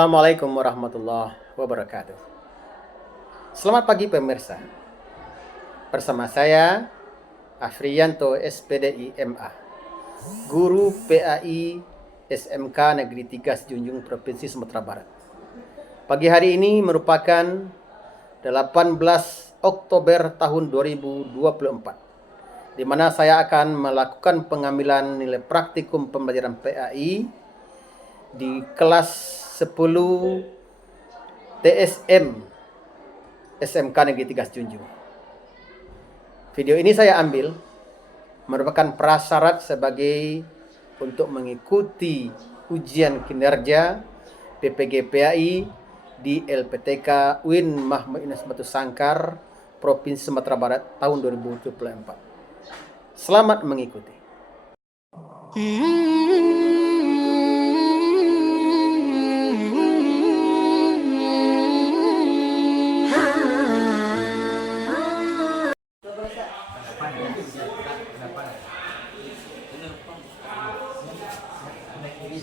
Assalamualaikum warahmatullahi wabarakatuh. Selamat pagi pemirsa. Bersama saya Afriyanto SPDI MA, Guru PAI SMK Negeri 3 Sejunjung Provinsi Sumatera Barat. Pagi hari ini merupakan 18 Oktober tahun 2024, di mana saya akan melakukan pengambilan nilai praktikum pembelajaran PAI di kelas 10 TSM SMK Negeri 3 Sejunjung. Video ini saya ambil merupakan prasyarat sebagai untuk mengikuti ujian kinerja PPG PAI di LPTK UIN Mahmud Yunus Batu Sangkar, Provinsi Sumatera Barat tahun 2024. Selamat mengikuti.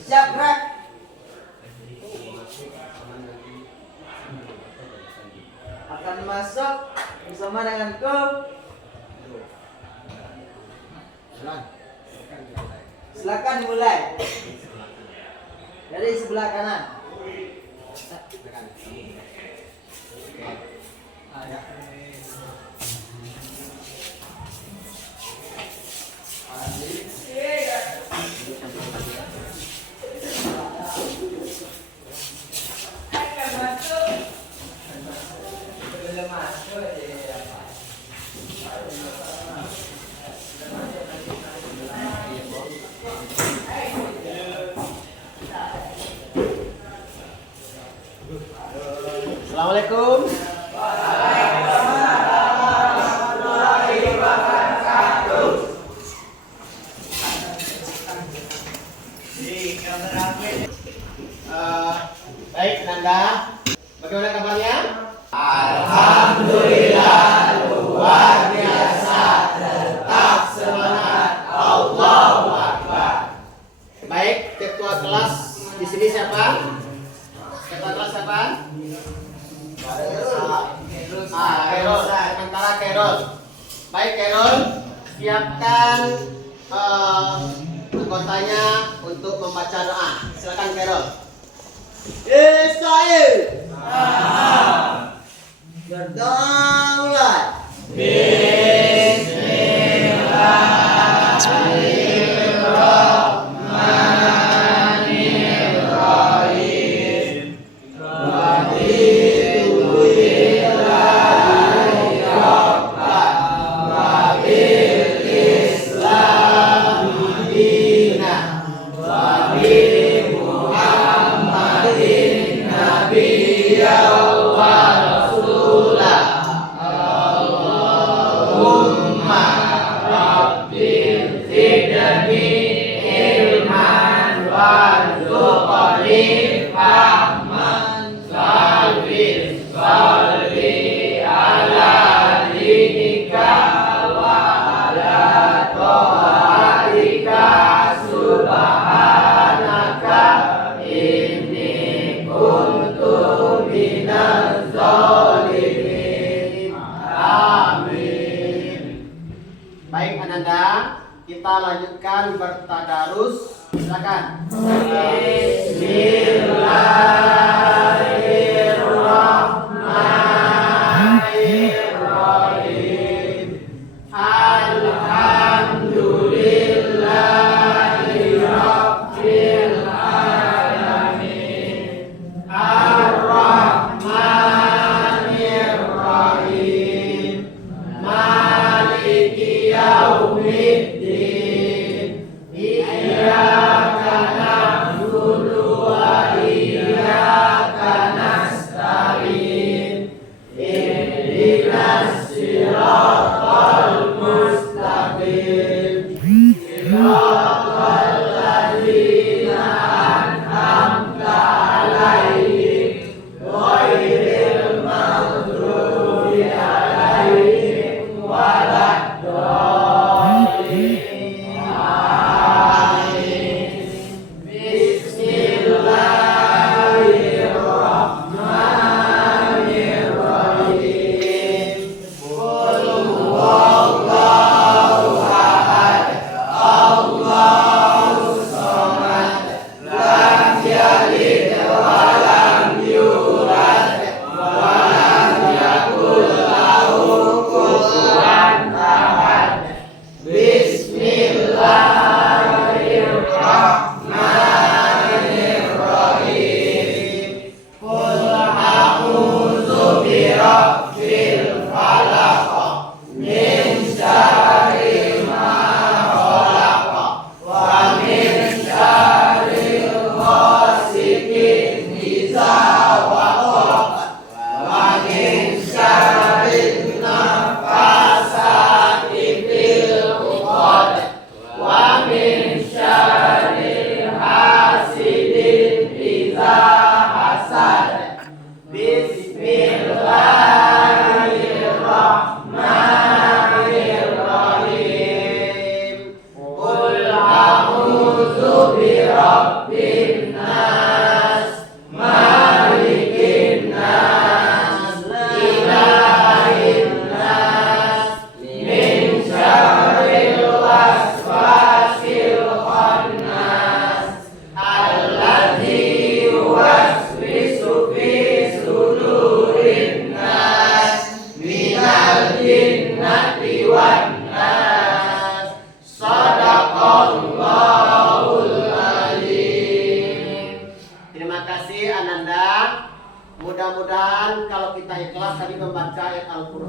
Siap, gerak. Akan masuk bersama denganku. Silakan dimulai. Dari sebelah kanan. Assalamualaikum. Baik, Nanda. Bagaimana kabarnya? Alhamdulillah, luar biasa, tetap semangat, Allahu Akbar. Baik, ketua kelas di sini siapa? Ketua kelas siapa? Kerol, sementara Kerol. Baik Kerol, siapkan anggotanya untuk membaca doa. Silakan Kerol. Israel. Berdaulat. Baik Ananda, kita lanjutkan bertadarus. Silakan. Bismillahirrahmanirrahim. Alhamdulillahirabbil alamin. Ar-Rahmanirrahim. Maliki yaumiddin. Iyyaka na'budu wa iyyaka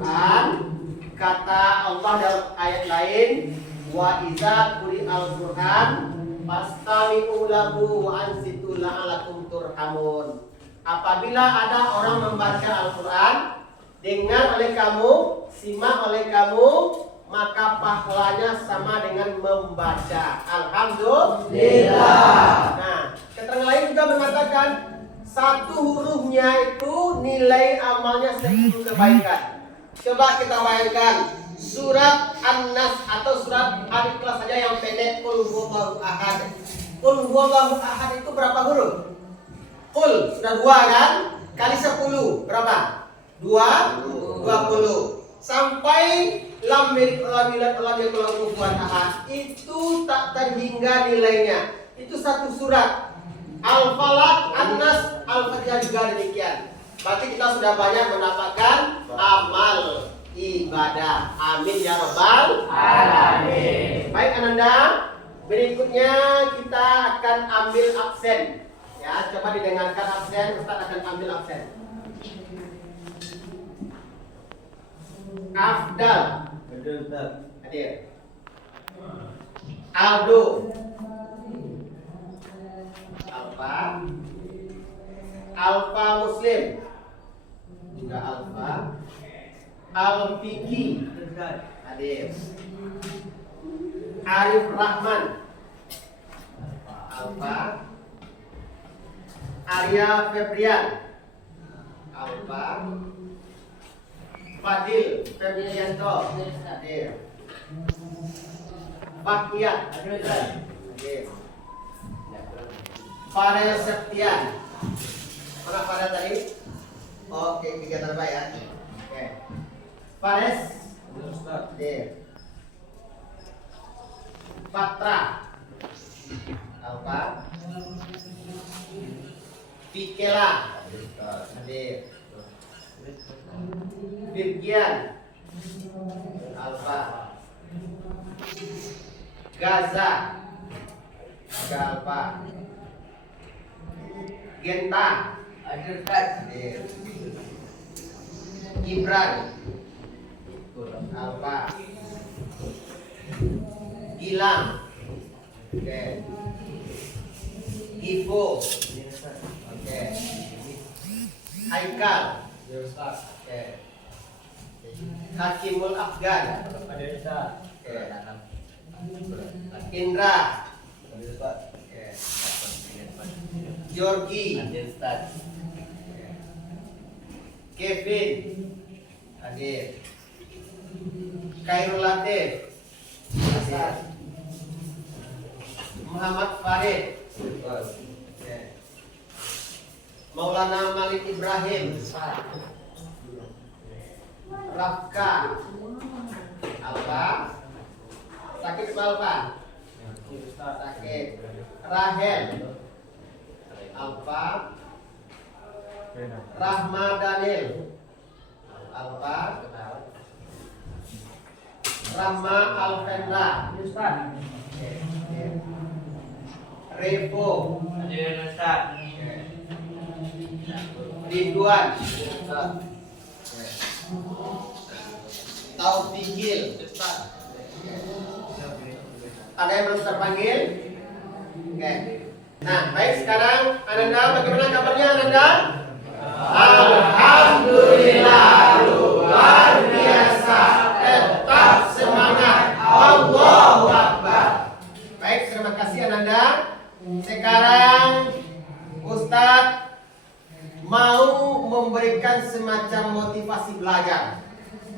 Al-Quran. Kata Allah dalam ayat lain, wa iza quri'al Quran fastami'u lahu wa ansitu la'alakum turhamun. Apabila ada orang membaca Al-Quran, dengar oleh kamu, simak oleh kamu, maka pahalanya sama dengan membaca. Alhamdulillah. Nah, keterangan lain juga mengatakan satu hurufnya itu nilai amalnya 10 kebaikan. Coba kita bayangkan surat An-Nas atau surat Al-Ikhlas saja yang pendek, Qul huwallahu ahad. Qul huwallahu ahad itu berapa huruf? Qul sudah 2 kan? Kali 10 berapa? 20. Sampai lam yakul kufuwan ahad itu tak terhingga nilainya. Itu satu surat. Al-Falaq, An-Nas, Al-Fatihah juga demikian. Berarti kita sudah banyak mendapatkan amal ibadah. Amin ya rabbal alamin. Baik Ananda, berikutnya kita akan ambil absen. Ya, coba didengarkan absen. Ustaz akan ambil absen. Afdal. Hadir. Aldo. Alfa Muslim. Juga Alfa. Al-Fiki. Hadir. Arif Rahman. Alfa. Arya Febrian. Alfa. Fadil Febrianto. Hadir. Fakiat. Hadir. Farel Septian. Mana Farel tadi? Oke, 3 terbaik ya. Oke. Fares. Hadir. Patra. Alfa. Pikela. Hadir. Virgian. Alfa. Gaza. Alfa. Genta. Hadir. Gibran. Alfa. Gilang. Oke. Ivo. Oke. Haikal. Oke. Hakimul Afgan. Oke. Indra. Oke. Georgi. Kevin. Hadir. Khairul Latif. Hadir. Muhammad Farid. Oke. Maulana Malik Ibrahim. Rafka. Alfa. Sakit Alfa. Sakit. Rahel. Alfa. Rahma Daniel. Alfa. Rahma Alfendra. Revo. Ridwan. Taufikil. Ada yang belum terpanggil? Oke. Nah, baik sekarang Ananda, bagaimana kabarnya Ananda? Alhamdulillah, luar biasa. Tetap semangat. Allahu Akbar. Baik, terima kasih Ananda. Sekarang Ustadz mau memberikan semacam motivasi belajar.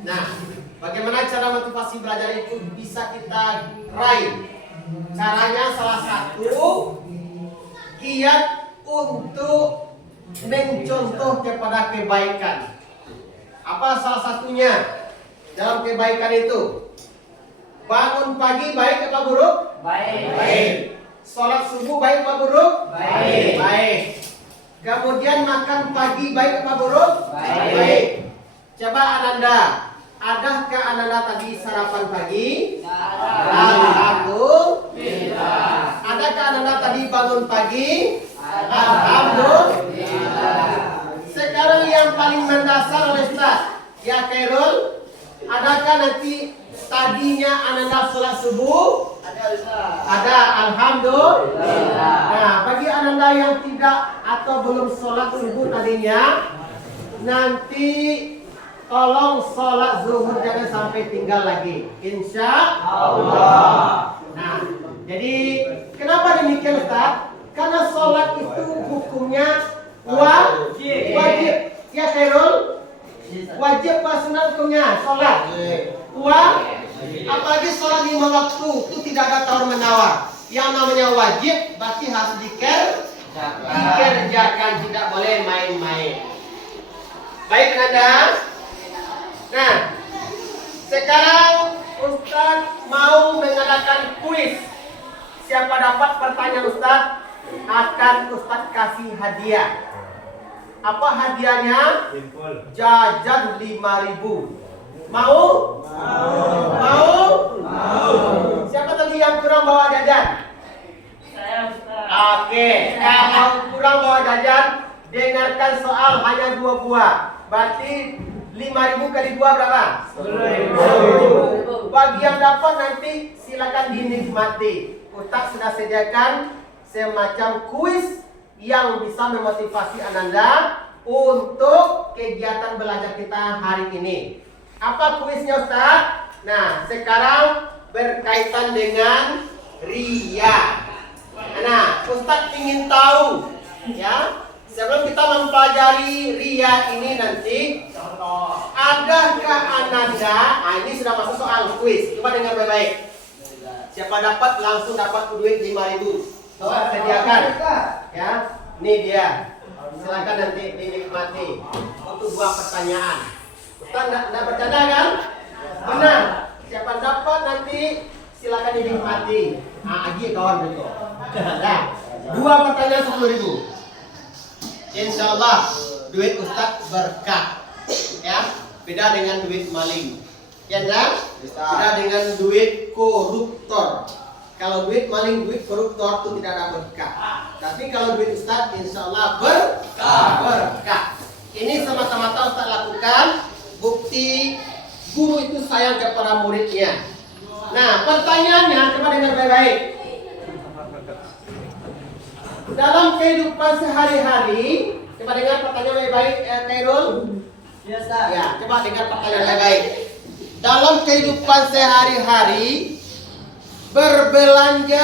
Nah, bagaimana cara motivasi belajar itu bisa kita raih? Caranya salah satu giat untuk mencontoh kepada kebaikan. Apa salah satunya dalam kebaikan itu? Bangun pagi baik apa buruk? Baik. Sholat subuh baik apa buruk? Baik. Kemudian makan pagi baik apa buruk? Baik. Coba Ananda, adakah Ananda tadi sarapan pagi? Alhamdulillah. Adakah Ananda tadi bangun pagi? Alhamdulillah. Sekarang yang paling mendasar oleh Ustaz, ya Khairul Adakah nanti tadinya Ananda sholat subuh? Ada, alhamdulillah. Nah, bagi Ananda yang tidak atau belum sholat subuh tadinya, nanti tolong sholat zuhur jangan sampai tinggal lagi, insya Allah. Nah, jadi kenapa demikian Ustaz? Karena sholat itu hukumnya wajib. Ya Khairul? Wajib pas sunat hukumnya sholat. Apalagi sholat 5 waktu itu tidak ada tawar menawar. Yang namanya wajib berarti harus dikerjakan, tidak boleh main-main. Baik Nanda. Nah, sekarang Ustaz mau mengadakan kuis. Siapa dapat pertanyaan Ustaz akan Ustaz kasih hadiah. Apa hadiahnya? Jajan 5.000. Mau? Mau? Siapa tadi yang kurang bawa jajan? Saya Ustaz. Oke, kalau kurang bawa jajan, dengarkan soal hanya 2 buah. Berarti 5.000 kali 2 berapa? 10.000. Bagi yang dapat nanti silakan dinikmati. Ustaz sudah sediakan semacam kuis yang bisa memotivasi Ananda untuk kegiatan belajar kita hari ini. Apa kuisnya Ustaz? Nah, sekarang berkaitan dengan ria. Nah, Ustaz ingin tahu ya, sebelum kita mempelajari ria ini nanti, adakah Ananda, ini sudah masuk soal kuis. Coba dengar baik-baik. Siapa dapat langsung dapat duit 5.000. Coba sediakan. Ya, ini dia. Silakan nanti dinikmati untuk 2 pertanyaan. Ustaz enggak bercanda kan? Benar. Siapa dapat nanti silakan dinikmati. Agi kawan betul. Nah, 2 pertanyaan 10.000. Insyaallah duit Ustaz berkah. Ya, beda dengan duit maling. Ya enggak? Beda dengan duit koruptor. Kalau duit maling, duit koruptor itu tidak ada berkah. Tapi kalau duit Ustaz, insya Allah berkah. Ini semata-mata Ustaz lakukan bukti guru itu sayang kepada muridnya. Nah, pertanyaannya, coba dengar baik-baik. Dalam kehidupan sehari-hari, coba dengar pertanyaan baik-baik, Khairul. Ya, coba dengar pertanyaan baik-baik. Dalam kehidupan sehari-hari, berbelanja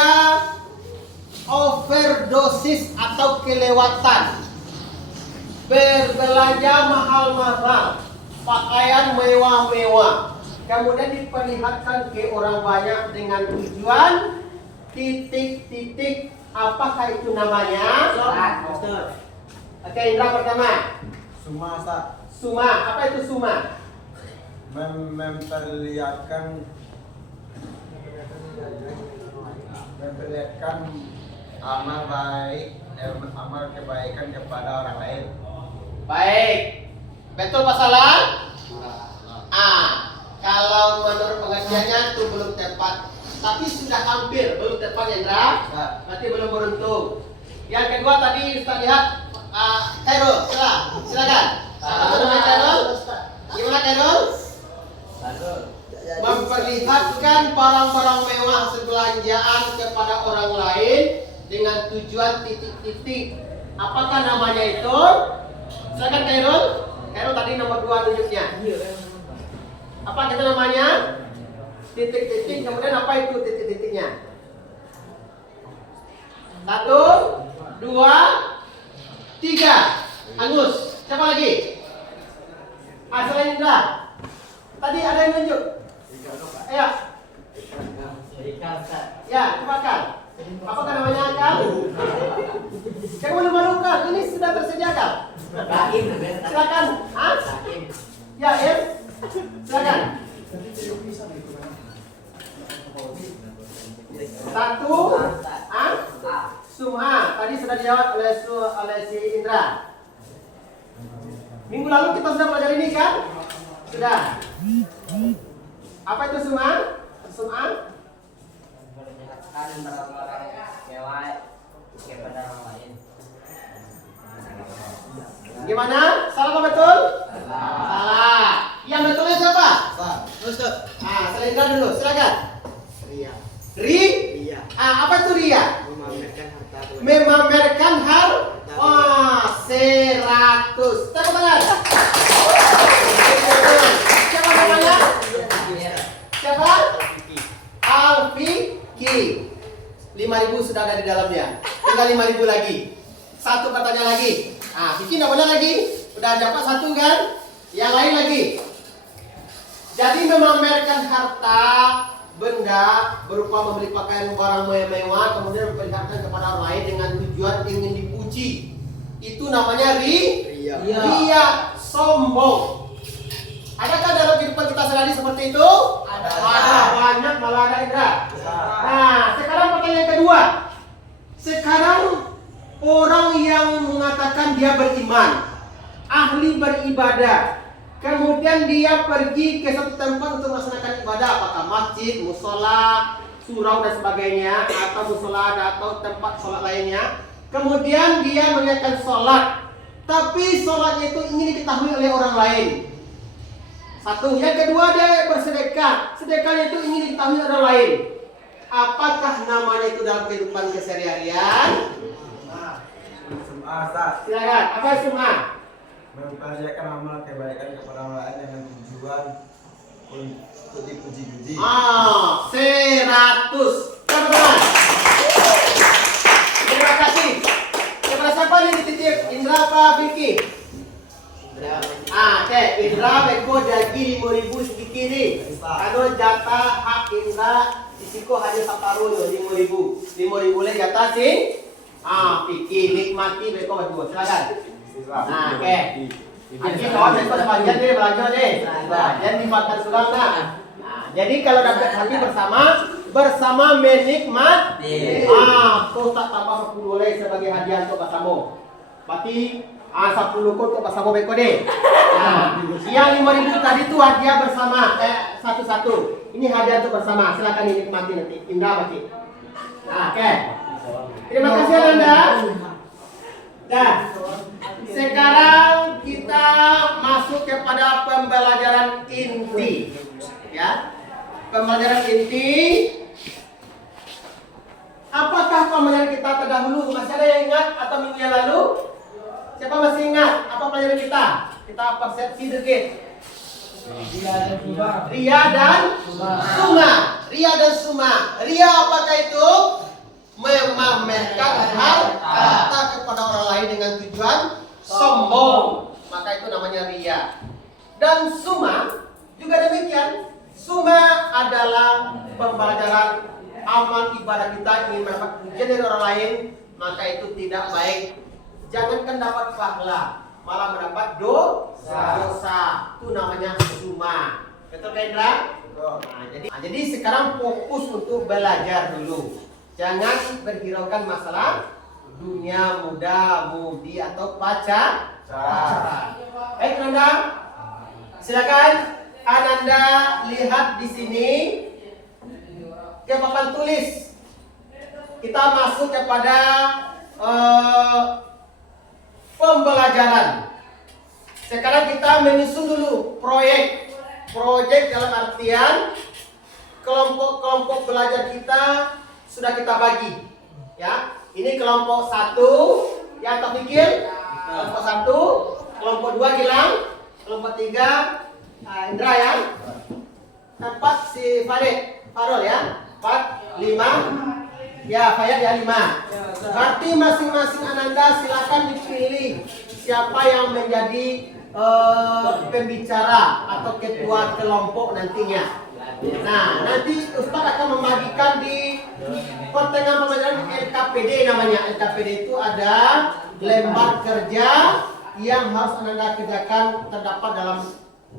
overdosis atau kelewatan, berbelanja mahal-mahal, pakaian mewah-mewah, kemudian diperlihatkan ke orang banyak dengan tujuan titik-titik, apakah itu namanya? Oke, Indra pertama. Suma, Ustaz. Suma, apa itu suma? memperlihatkan amal baik, amal kebaikan kepada orang lain. Baik, betul Pak Salah? Kalau menurut pengertiannya itu belum tepat, tapi sudah hampir, belum tepat Indra. Berarti belum beruntung. Yang kedua tadi Ustaz lihat, Khairul, silakan. Apa namanya Khairul? Gimana Khairul? Memperlihatkan barang-barang mewah hasil belanjaan kepada orang lain dengan tujuan titik-titik. Apakah namanya itu? Silakan Khairul. Khairul tadi nomor 2 tunjuknya. Apa kita namanya? Titik-titik. Kemudian apa itu titik-titiknya? 1, 2, 3. Agus. Siapa lagi? Selain Indra. Tadi ada yang tunjuk. Ayo. Ya, coba Kal. Apakah namanya Kal? Yang malu-malukan, ini sudah tersedia Kal. Silakan. Ya, Em. Silakan. 1, Suma. Tadi sudah dijawab oleh si Indra. Minggu lalu kita sudah belajar ini kan? Sudah. Apa itu Suma? Suma? Memperlihatkan barang-barang mewah kepada orang lain. Gimana? Salah apa betul? Salah. Yang betulnya siapa? Ustaz. Indra dulu, silakan. Ria. Ria. Apa itu ria? Memamerkan harta. Memamerkan wah, 100. Tepuk tangan. Siapa namanya? Siapa? Alfiki. 5.000 sudah ada di dalamnya. Tinggal 5.000 lagi. Satu pertanyaan lagi. Vicky namanya lagi. Udah dapat satu kan? Yang lain lagi. Jadi memamerkan harta benda berupa membeli pakaian barang mewah kemudian memperlihatkan kepada orang lain dengan tujuan ingin dipuji. Itu namanya ria, sombong. Adakah dalam kehidupan kita sehari seperti itu? Ada banyak, malah ada Indra. Nah, sekarang pertanyaan kedua. Sekarang orang yang mengatakan dia beriman, ahli beribadah, kemudian dia pergi ke satu tempat untuk melaksanakan ibadah, apakah masjid, musola, surau dan sebagainya, atau musola atau tempat sholat lainnya. Kemudian dia mengerjakan sholat, tapi sholatnya itu ingin diketahui oleh orang lain. Satu, yang kedua dia bersedekah, sedekahnya itu ingin diketahui orang lain. Apakah namanya itu dalam kehidupan keseharian? Silakan, apa semua? Memperlihatkan amal kebaikan kepada orang lain dengan tujuan untuk dipuji-puji. 100. Teman-teman. Terima kasih. Kepada siapa nih dititip? Indra apa Vicky? Oke, Indra beko dagi 5.000 sedikit nih. Kalau jatah hak Indra Isiko hanya separuh 5.000. 5.000 lagi jatah sih. Vicky nikmati beko berdua. Silakan. Oke. Jadi kawan beko sebagian deh belajar deh. Sebagian dimakan sudah nah. Jadi kalau dapat hati bersama menikmati. Kau tak tambah 10 lagi sebagai hadiah untuk pasamu. Berarti 10 untuk pasamu beko deh. Yang 5.000 tadi itu hadiah bersama satu-satu. Ini hadiah untuk bersama. Silakan dinikmati nanti. Indah berarti. Oke. Terima kasih Anda. Nah, sekarang kita masuk kepada pembelajaran inti. Ya. Pembelajaran inti. Apakah pembelajaran kita terdahulu? Masih ada yang ingat atau minggu yang lalu? Siapa masih ingat apa pelajaran kita? Kita persepsi dikit. Ria dan Suma. Ria apakah itu? Memamerkan harta kepada orang lain dengan tujuan sombong. Maka itu namanya ria. Dan Suma juga demikian. Suma adalah pembelajaran amal ibadah kita ingin mendapat pujian dari orang lain, maka itu tidak baik. Jangankan dapat pahala, malah mendapat dosa. Itu namanya Suma. Betul kan Indra? Jadi sekarang fokus untuk belajar dulu. Jangan berhiraukan masalah dunia, muda, mudi atau pacar. Baik Ananda, silakan Ananda lihat di sini ke papan tulis. Kita masuk kepada pembelajaran. Sekarang kita menyusun dulu proyek dalam artian kelompok-kelompok belajar kita sudah kita bagi, ya. Ini kelompok 1, ya terpikir. Kelompok 1, kelompok 2 Gilang, kelompok 3 Indra ya. 4 si Farol ya. 4, 5. Ya, Fayad ya 5. Berarti masing-masing Ananda silakan dipilih siapa yang menjadi pembicara atau ketua kelompok nantinya. Nah, nanti Ustaz akan membagikan di pertengahan pembelajaran LKPD namanya. LKPD itu ada lembar kerja yang harus Anda kerjakan, terdapat dalam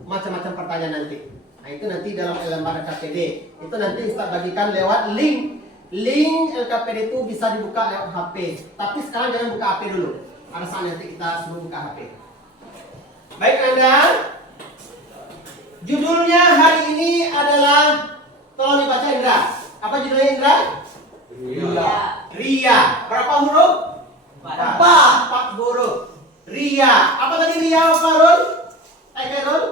macam-macam pertanyaan nanti. Nah, itu nanti dalam lembar LKPD. Itu nanti Ustaz bagikan lewat link. Link LKPD itu bisa dibuka lewat HP. Tapi sekarang jangan buka HP dulu. Pada saat nanti kita suruh buka HP. Baik Anda. Judulnya hari ini adalah, tolong dibaca Indra. Apa judulnya Indra? Ria. Berapa huruf? 4 huruf. Ria. Apa tadi Ria, Farul? Karul?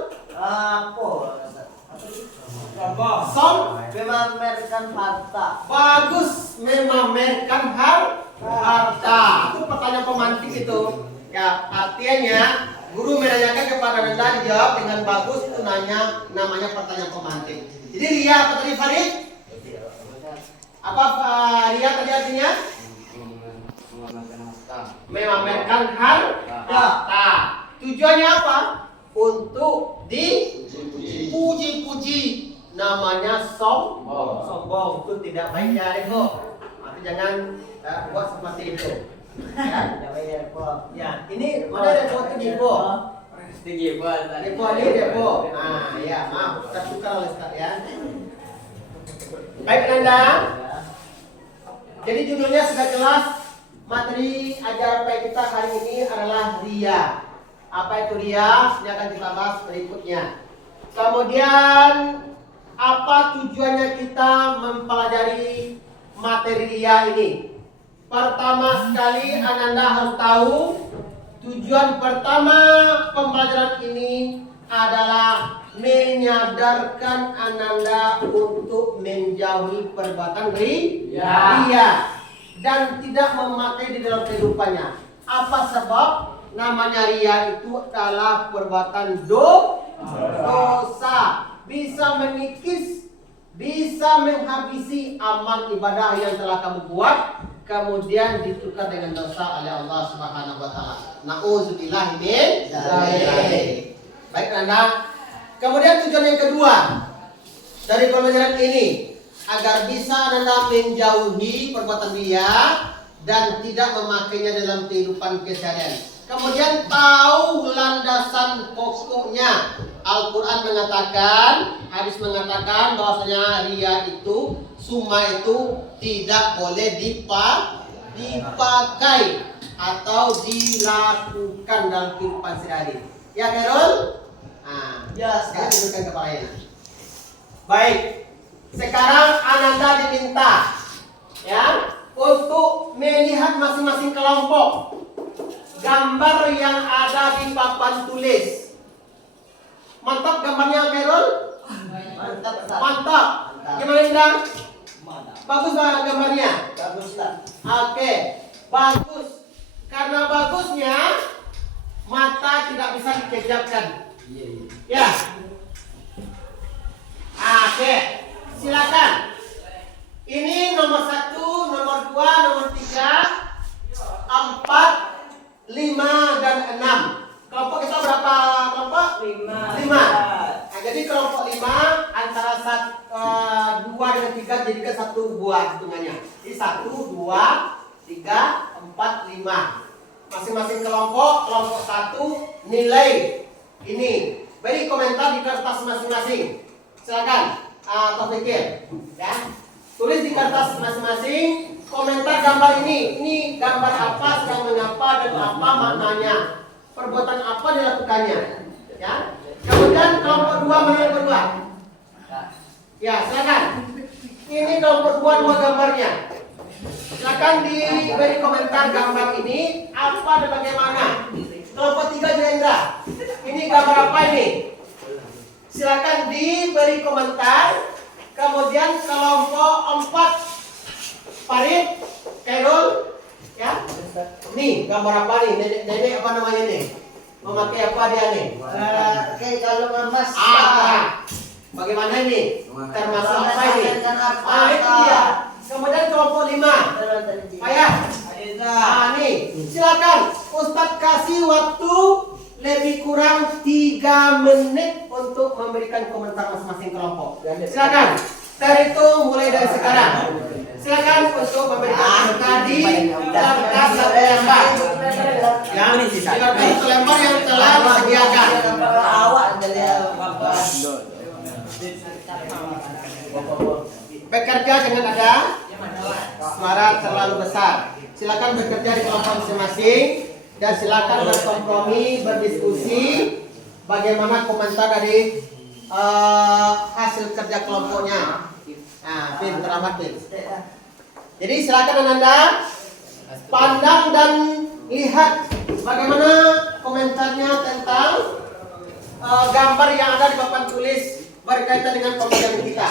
Som Memamerkan harta. bagus memamerkan harta. Itu pertanyaan pemantik itu. Ya, artinya guru menanyakan kepada Anda dijawab dengan bagus, itu namanya pertanyaan pemantik. Jadi ria apa tadi Farid? Apa ria tadi artinya? Memamerkan harta. Memamerkan harta. Tujuannya apa? Untuk dipuji-puji. Namanya sombong. Itu tidak baik ya, Eko. Maka jangan buat seperti itu. Ya, ya, ini mana Depo itu Depo? Depo ini Depo. Nah, ya, maaf, tertukar oleh sekalian. Baik Anda. Jadi judulnya sudah jelas. Materi ajaran baik kita hari ini adalah ria. Apa itu ria? Ini akan kita bahas berikutnya. Kemudian apa tujuannya kita mempelajari materi ria ini? Pertama sekali Ananda harus tahu tujuan pertama pembelajaran ini adalah menyadarkan Ananda untuk menjauhi perbuatan ria dan tidak memakai di dalam kehidupannya. Apa sebab? Namanya ria itu adalah perbuatan dosa, bisa mengikis, bisa menghabisi amal ibadah yang telah kamu buat, kemudian ditukar dengan dosa oleh Allah Subhanahu wa taala. Nauzubillah min dzalik. Baik Anda. Kemudian tujuan yang kedua dari pembelajaran ini agar bisa Anda menjauhi perbuatan ria dan tidak memakainya dalam kehidupan keseharian. Kemudian tahu landasan pokoknya. Al-Quran mengatakan, hadis mengatakan bahwasanya ria itu, summa itu tidak boleh dipakai atau dilakukan dalam kehidupan sehari-hari. Ya Khairul? Nah, ya sekarang dudukkan kepalanya. Baik, sekarang Ananda diminta ya untuk melihat masing-masing kelompok gambar yang ada di papan tulis. Mantap gambarnya Khairul? Mantap. Gimana Indra? Bagus banget gambarnya? Bagus lah. Oke, bagus. Karena bagusnya mata tidak bisa dikejapkan. Ya. Oke, silakan. Ini nomor 1, nomor 2, nomor 3, 4, 5 dan 6. Kelompok kita berapa kelompok? 5. Nah, jadi kelompok 5 antara 2 dengan 3 jadikan 1 buah hitungannya. Jadi 1, 2, 3, 4, 5. Masing-masing kelompok 1 nilai ini. Beri komentar di kertas masing-masing. Silakan, Taufikir, ya. Tulis di kertas masing-masing komentar gambar ini. Ini gambar apa, sedang mengapa dan apa maknanya. Perbuatan apa dilakukannya, ya. Kemudian kelompok 2 menilai kedua. Ya, silakan. Ini kelompok 2 gambarnya. Silakan diberi komentar gambar ini apa dan bagaimana. Kelompok 3 Jendra. Ini gambar apa ini? Silakan diberi komentar. Kemudian kelompok 4 Farid, Khairul, ya. Nih gambar apa nih? Nenek apa namanya nih? Memakai apa dia nih? Kayak kalau emas. Bagaimana ini? Termasuk apa ini? Itu Itu dia. Kemudian kelompok 5 Ayah. Nih, silakan Ustadz kasih waktu lebih kurang 3 menit untuk memberikan komentar masing-masing kelompok. Silakan. Terhitung mulai dari sekarang. Silakan untuk memberikan komentar di kertas lembar. Yang di kertas lembar yang telah disediakan. Awak dari Bekerja jangan ada suara terlalu besar. Silakan bekerja di kelompok masing-masing dan silakan berkompromi, berdiskusi bagaimana komentar dari hasil kerja kelompoknya. Nah, pinter amat Bin. Jadi silakan Anda pandang dan lihat bagaimana komentarnya tentang gambar yang ada di papan tulis berkaitan dengan pembelajaran kita.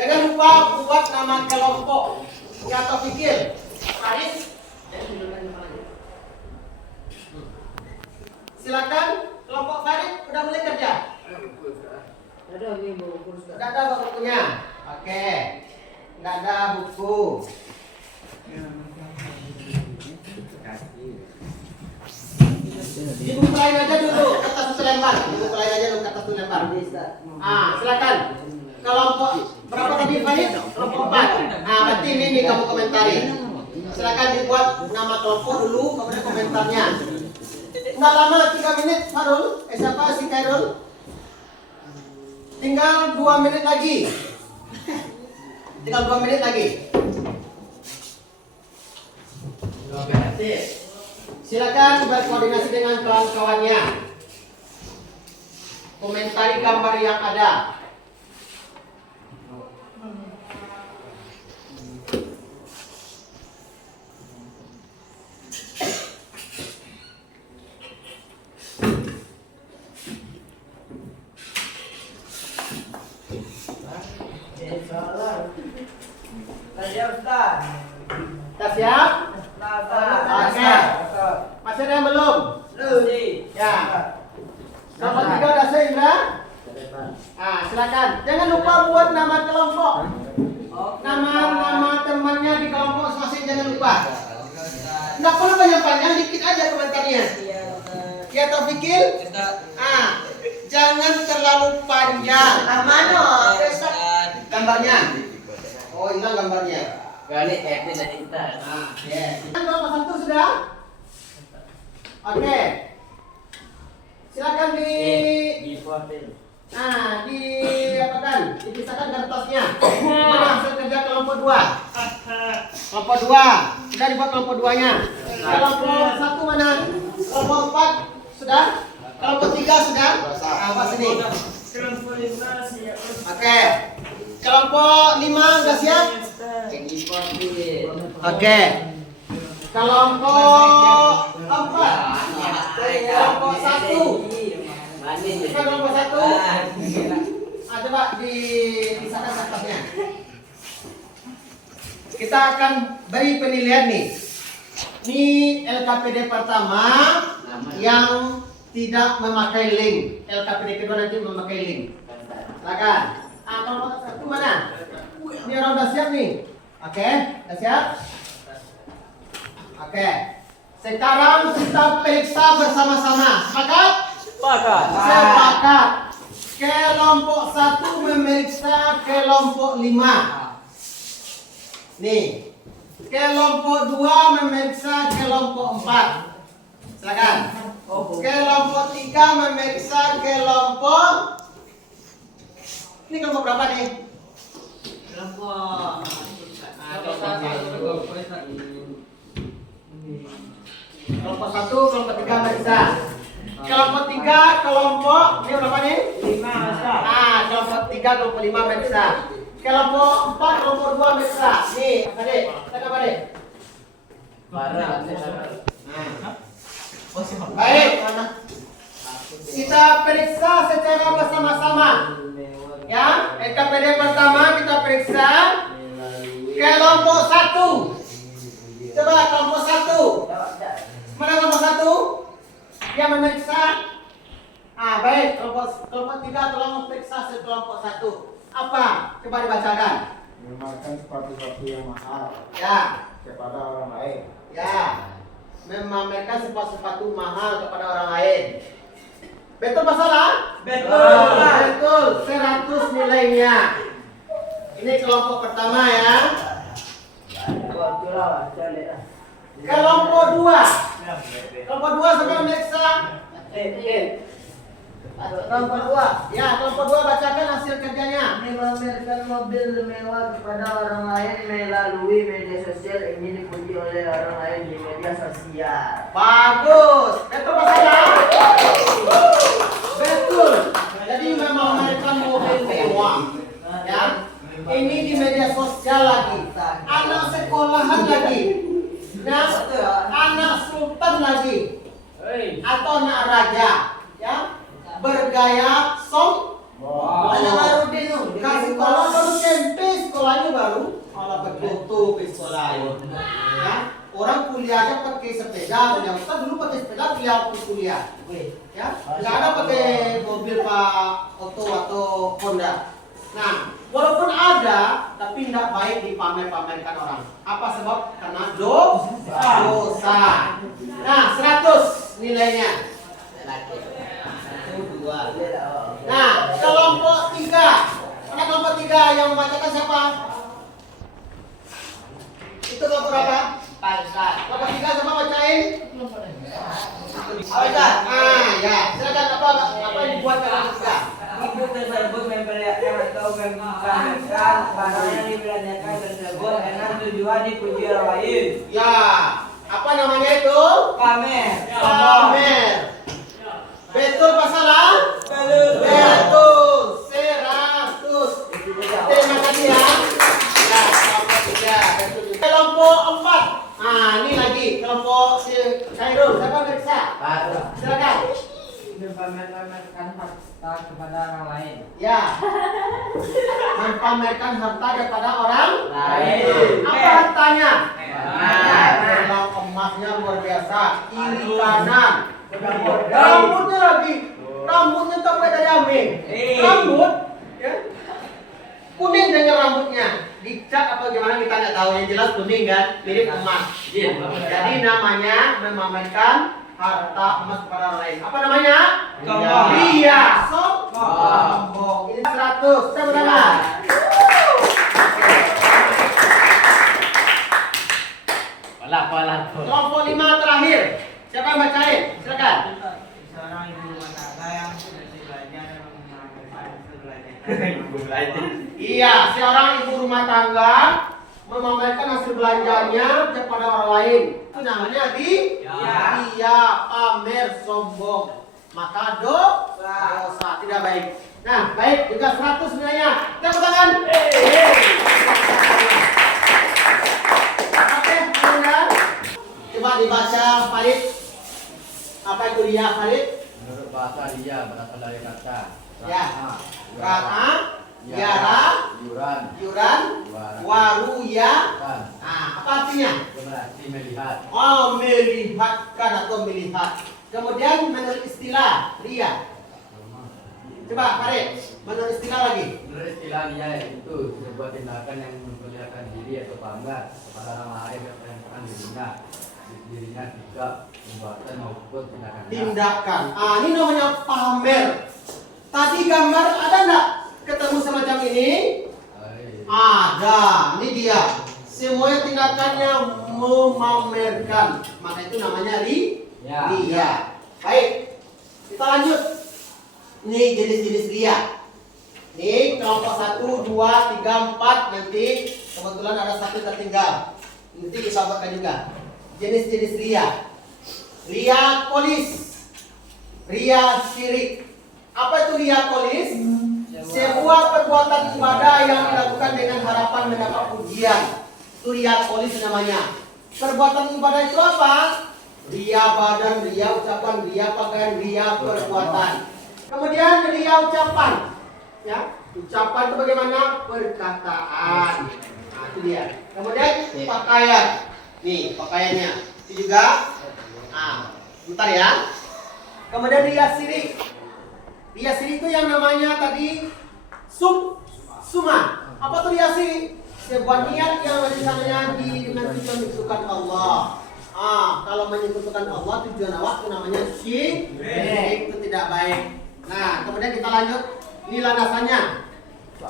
Jangan lupa buat nama kelompok atau pikir. Faris, silakan kelompok Farid udah mulai kerja. Tidak ada bukunya. Oke, tidak ada buku. Di buku lain aja dulu, kertas satu lembar. Di buku lain aja dulu, kertas satu lembar. Silakan. Kelompok berapa tadi Farid? Kelompok 4. Berarti ini kamu komentari. Silakan dibuat nama kelompok dulu, kemudian komentarnya. Nggak lama, 3 menit, Farul. Siapa si Khairul? Tinggal 2 menit lagi. Tinggal 2 menit lagi. Silakan berkoordinasi dengan kawan-kawannya. Komentari gambar yang ada. Sudah siap? Oke. Masih ada yang belum? Ya. Kelompok 3 udah selesai, Indra? Silakan. Jangan lupa buat nama kelompok. Nama temannya di kelompok masing-masing jangan lupa. Nggak perlu panjang-panjang, dikit aja komentarnya. Ya atau pikir? Jangan terlalu panjang. Gambarnya. Oh, hilang gambarnya. Kali itu dari kita. Kelompok 1 sudah? Oke. Silakan dipisahkan kertasnya. Mana hasil kerja kelompok 2? Kelompok 2. Sudah dibuat kelompok 2-nya. Kelompok 1 mana? Kelompok 4 sudah? Kelompok 3 sudah? Apa sini? Oke. Kelompok 5 sudah siap? Oke. Kelompok 4. Kelompok 1. Kelompok 1. Coba dipisahkan kertasnya. Kita akan beri penilaian nih. Ini LKPD pertama yang tidak memakai link. LKPD kedua nanti memakai link. Silakan. Kelompok 1 mana? Ini orang udah siap nih. Oke, udah siap? Oke. Sekarang kita periksa bersama-sama. Sepakat? Sepakat. Kelompok 1 memeriksa kelompok 5. Nih. Kelompok 2 memeriksa kelompok 4. Silakan. Kelompok 3 memeriksa kelompok. Ini kelompok berapa nih? Kelompok 1, kelompok 3 memeriksa. Kelompok 3, kelompok ini berapa nih? 5. Kelompok 3, kelompok 5 memeriksa. Kelompok 4, kelompok 2 memeriksa. Nih, Adik, kita apa Adik? Baik. Kita periksa secara bersama-sama. Ya, LKPD pertama kita periksa kelompok 1. Coba kelompok 1. Mana kelompok 1? Yang memeriksa. Baik, kelompok 3 tolong periksa kelompok 1. Apa? Coba dibacakan. Memakai sepatu-sepatu yang mahal Ya. kepada orang lain. Ya. Memamerkan sepatu-sepatu mahal kepada orang lain. Betul apa salah? Betul. 100 nilainya. Ini kelompok pertama ya. Kelompok 2. Kelompok 2 sampai memeriksa. Kelompok 2. Ya, kelompok 2 bacakan hasil kerjanya. Memamerkan mobil mewah kepada orang lain melalui media sosial ingin dipuji oleh orang lain di media sosial. Bagus. Betul apa salah? Betul. Jadi memamerkan mobil mewah. Ya. Ini di media sosial lagi. Anak sekolahan lagi. Nah, anak sultan lagi. Atau anak raja. Ya. Bergaya Hanya baru deh tuh. Kasih sekolah baru tempe, sekolahnya baru malah begitu ke sekolahnya. Ya, orang kuliahnya pakai sepeda, yang kita dulu pakai sepeda kuliah. Ya, nggak ada pakai mobil Pak Oto atau Honda. Nah, walaupun ada, tapi tidak baik dipamer-pamerkan orang. Apa sebab? Karena dosa. Nah, 100 nilainya. Nah, kelompok 3. Mana kelompok 3 yang membacakan siapa? Itu kelompok berapa? Kelompok 3 siapa bacain? Ustaz. Ya. Silakan apa yang dibuat kelompok 3? Ibu tersebut memperlihatkan atau memperlihatkan barang yang dibelanjakan tersebut dengan tujuan dipuji orang lain. Ya. Apa namanya itu? Pamer. Pamer. Betul apa salah? Betul. Betul. 100. Terima kasih ya. Ya, kelompok 3. Kelompok 4. Ini lagi kelompok si Khairul. Siapa periksa? Silakan. Mempamerkan harta kepada orang lain. Ya. Mempamerkan harta kepada orang Lain. Apa hartanya? Emas. Kalau emasnya luar biasa, kiri kanan. Rambutnya lagi. Rambutnya sampai dari Amin. Rambut ya. Kuning dengan rambutnya. Dicat apa gimana kita nggak tahu, yang jelas kuning kan, mirip emas. Jadi namanya memamerkan harta emas kepada orang lain. Apa namanya? Sombong. Ria. Sombong. Ini 100. Tepuk tangan. Kelompok 5 terakhir. Siapa yang bacain? Silakan. Seorang ibu rumah tangga yang bersih belajar dan memamerkan Iya, seorang ibu rumah tangga memamerkan hasil belanjanya kepada orang lain. Itu namanya ria, pamer, sombong. Maka dosa, tidak baik. Nah, baik, juga 100 nilainya. Tepuk tangan. Oke, kemudian coba dibaca Farid. Apa itu ria, Farid? Menurut bahasa dia berasal dari kata Ya. Ra'a, yara, yara, yuran, yuran, waruya. kan. Apa artinya? Berarti melihat. Oh, melihatkan atau melihat. Kemudian menurut istilah ria. Coba Farid, menurut istilah lagi. Menurut istilah dia itu sebuah tindakan yang memperlihatkan diri atau pamer kepada orang lain yang memperlihatkan dirinya tidak perbuatan maupun Tindakan. Ini namanya pamer. Tadi gambar ada nggak ketemu semacam ini? Ada. Ini dia. Semuanya tindakannya memamerkan. Maka itu namanya ria. Baik. Kita lanjut. Ini jenis-jenis ria. Ini kelompok 1, 2, 3, 4. Nanti kebetulan ada satu tertinggal. Nanti kita buatkan juga. Jenis-jenis ria. Ria polis. Ria syirik. Apa itu ria polis? Sebuah perbuatan ibadah yang dilakukan dengan harapan mendapat pujian. Itu ria polis namanya. Perbuatan ibadah itu apa? Ria badan, ria ucapan, ria pakaian, ria perbuatan. Kemudian ria ucapan. Ya, ucapan itu bagaimana? Perkataan. Nah, itu dia. Kemudian pakaian. Nih, pakaiannya. Itu juga. Bentar ya. Kemudian ria syirik. Ria syirik itu yang namanya tadi suma. Apa tuh ria syirik? Sebuah niat yang rencananya dengan tujuan menyekutukan Allah. Kalau menyekutukan Allah tujuan awak itu namanya syirik, itu tidak baik. Nah, kemudian kita lanjut. Ini landasannya.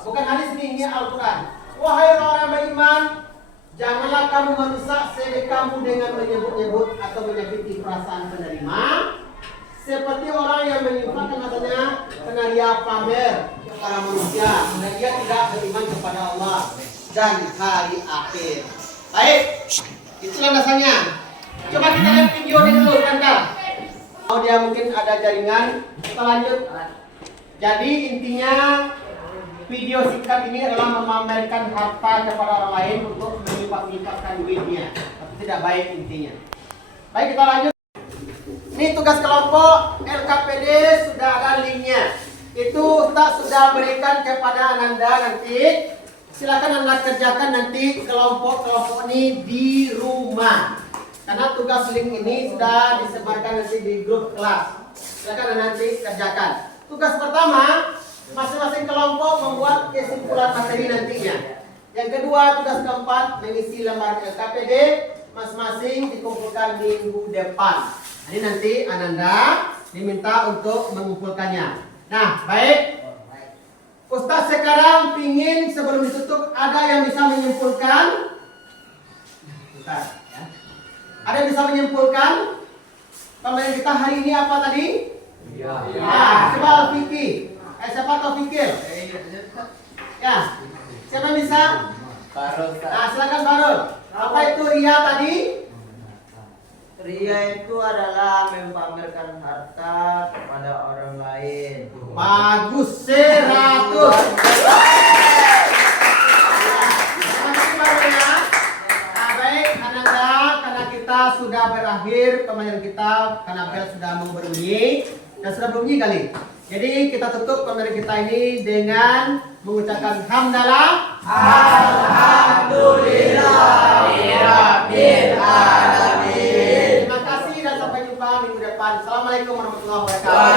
Bukan hadis ini Al-Quran. Wahai orang beriman, janganlah kamu merusak CV kamu dengan menyebut-nyebut atau menyakiti perasaan penerima, seperti orang yang menyumpahkan katanya karena dia pamer kepada manusia dan dia tidak beriman kepada Allah dan hari akhir. Baik, itu landasannya. Coba kita lihat video ini dulu, Tante. Dia mungkin ada jaringan. Kita lanjut. Jadi intinya video singkat ini adalah memamerkan harta kepada orang lain untuk melipat-lipatkan duitnya, tapi tidak baik intinya. Baik, kita lanjut. Ini tugas kelompok LKPD sudah ada linknya. itu Ustaz sudah berikan kepada Ananda nanti. Silakan Anda kerjakan nanti kelompok-kelompok ini di rumah. Karena tugas link ini sudah disebarkan nanti di grup kelas. Silakan Anda nanti kerjakan. Tugas pertama, masing-masing kelompok membuat kesimpulan materi nantinya. Yang kedua, tugas keempat mengisi lembar LKPD masing-masing dikumpulkan minggu depan. Jadi nanti Ananda diminta untuk mengumpulkannya. Nah, baik. Ustaz sekarang pingin sebelum ditutup ada yang bisa menyimpulkan? Ustaz, ya. Ada yang bisa menyimpulkan? Pembelajaran kita hari ini apa tadi? Iya. Ya, coba Vicky. Siapa atau Fikir? Ya. Siapa yang bisa? Farul. Nah, silakan Farul. Apa itu ria tadi? Ria itu adalah memamerkan harta kepada orang lain. Bagus 100. Terima kasih Farul ya. Nah, baik Ananda, karena kita sudah berakhir pembelajaran kita, karena bel sudah mau berbunyi dan sudah berbunyi kali. Jadi kita tutup pembelajaran kita ini dengan mengucapkan hamdalah. Alhamdulillahirabbil alamin. Terima kasih dan sampai jumpa minggu depan. Assalamualaikum warahmatullahi wabarakatuh.